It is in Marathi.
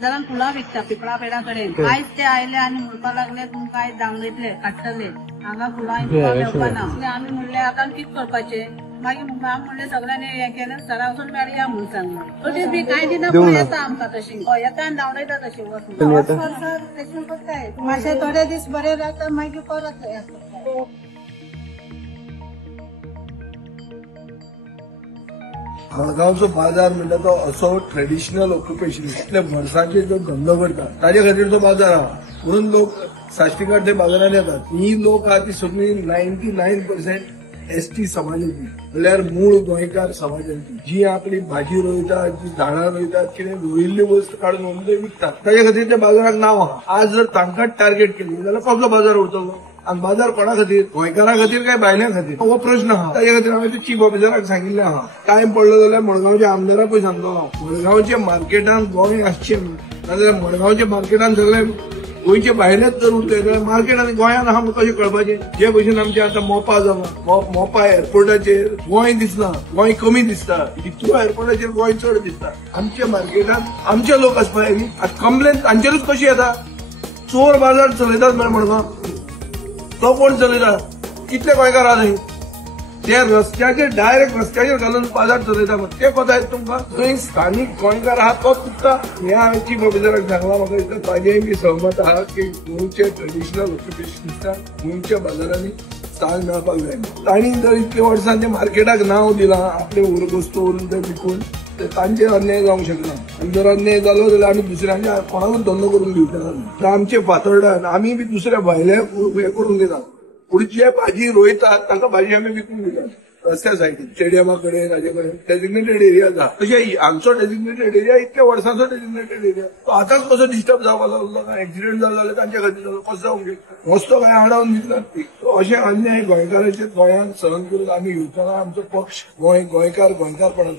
जरा फुलां विकता पिपळा पेडा कडेन कांयच ते आयले आनी म्हणपाक लागले तुमकां कांय दांगयतले काडटले हांगा फुलां मेळपा ना आमी म्हणले आतां कितें करपाचें मागीर आमी म्हणले सगळ्यांनी हें केलें सरा वचून मेळया म्हणून सांगलें तशें बी कांय दिना पूण येता आमकां तशीं येता आनी दांवडयता तशें वचून तशें करताय मातशे थोडे दीस बरे जाता मागीर परत हें करता मडगांवचो बाजार म्हणटा तो असो ट्रेडिशनल ऑक्युपेशन इतले वर्सांचे जो धंदो करता ताजे खातीर तो बाजार आहा म्हणून लोक साश्टीकार ते बाजारात येतात ही लोक आहा ती सगळी 99% एसटी समाजाची म्हणल्यार मूळ गोंयकार समाजाची जी आपली भाजी रोयतात जी झाडां रोयतात कितें रोयिल्ली वस्त काडून म्हणजे विकतात ताजे खातीर त्या बाजाराक नांव आहा आज जर तांकांच टार्गेट केली जाल्यार कसलो बाजार उरतलो आणि बाजार कोणा खातीर गोंयकारां खातीर काय भायल्यां खातीर हो प्रश्न आहा ताजे खातीर हांवें ते चीफ ऑफिसराक सांगिल्लें आहा टायम पडलो जाल्यार मडगांवच्या आमदाराकूय सांगतलो हांव मडगांवच्या मार्केटान गोंय आसचें नाजाल्यार मडगांवच्या मार्केटान सगळे गोंयचे भायलेच जर उरले जाल्यार मार्केट आनी गोंयांत आहा कशें कळपाचें जे भशेन आमचें आतां मोपा जालां मोपा एअरपोर्टाचेर गोंय दिसना गोंय कमी दिसता इतलो एअरपोर्टाचेर गोंय चड दिसता आमच्या मार्केटांत आमचे लोक आसपा जाय न्ही आतां कंप्लेन तांचेरूच कशी येता चोर बाजार चलयतात मरे मडगांव तो कोण चलयता कितले गोंयकार आहा ते रस्त्याचेर डायरेक्ट रस्त्याचेर घालून बाजार चलयता ते कोता आहेत तुमकां थंय स्थानीक गोंयकार आहा तो चुकता हे हांवें चीफ ऑफिसराक सांगलां म्हाका दिसता ताजेय बी सहमत आहा की गोंयचे ट्रेडिशनल ऑक्युपेशन आसता गोंयच्या बाजारांनी स्थान मेळपाक जाय तांणी जर इतके वर्सां ते मार्केटाक नांव दिलां आपले वस्तू व्हरून ते विकून तांचेर अन्याय जावंक शकना आनी जर अन्याय जालो जाल्यार आमी दुसऱ्यांच्या कोणाकूच धंदो करून दिवचे आमचे फातर्डान आमी बी दुसऱ्या भायले हे करून दिना पूण जे भाजी रोयतात तांकां भाजी आमी विकून दितात रस्त्या सायडीन स्टेडियमा कडेन हाजे कडेन डेजिग्नेटेड एरिया आहा तशें आमचो डेजिग्नेटेड एरिया इतक्या वर्सांचो डेजिग्नेटेड एरिया तो आतांच कसो डिस्टर्ब जावपाक लागलो एक्सिडेंट जालो जाल्यार तांच्या खातीर जालो कसो जावंक वस्तो काय हाडावन दितात ती अशें अन्याय गोंयकारांचे गोंयांत सहन करून आमी येवचना आमचो पक्ष गोंयकार गोंयकारपणाचो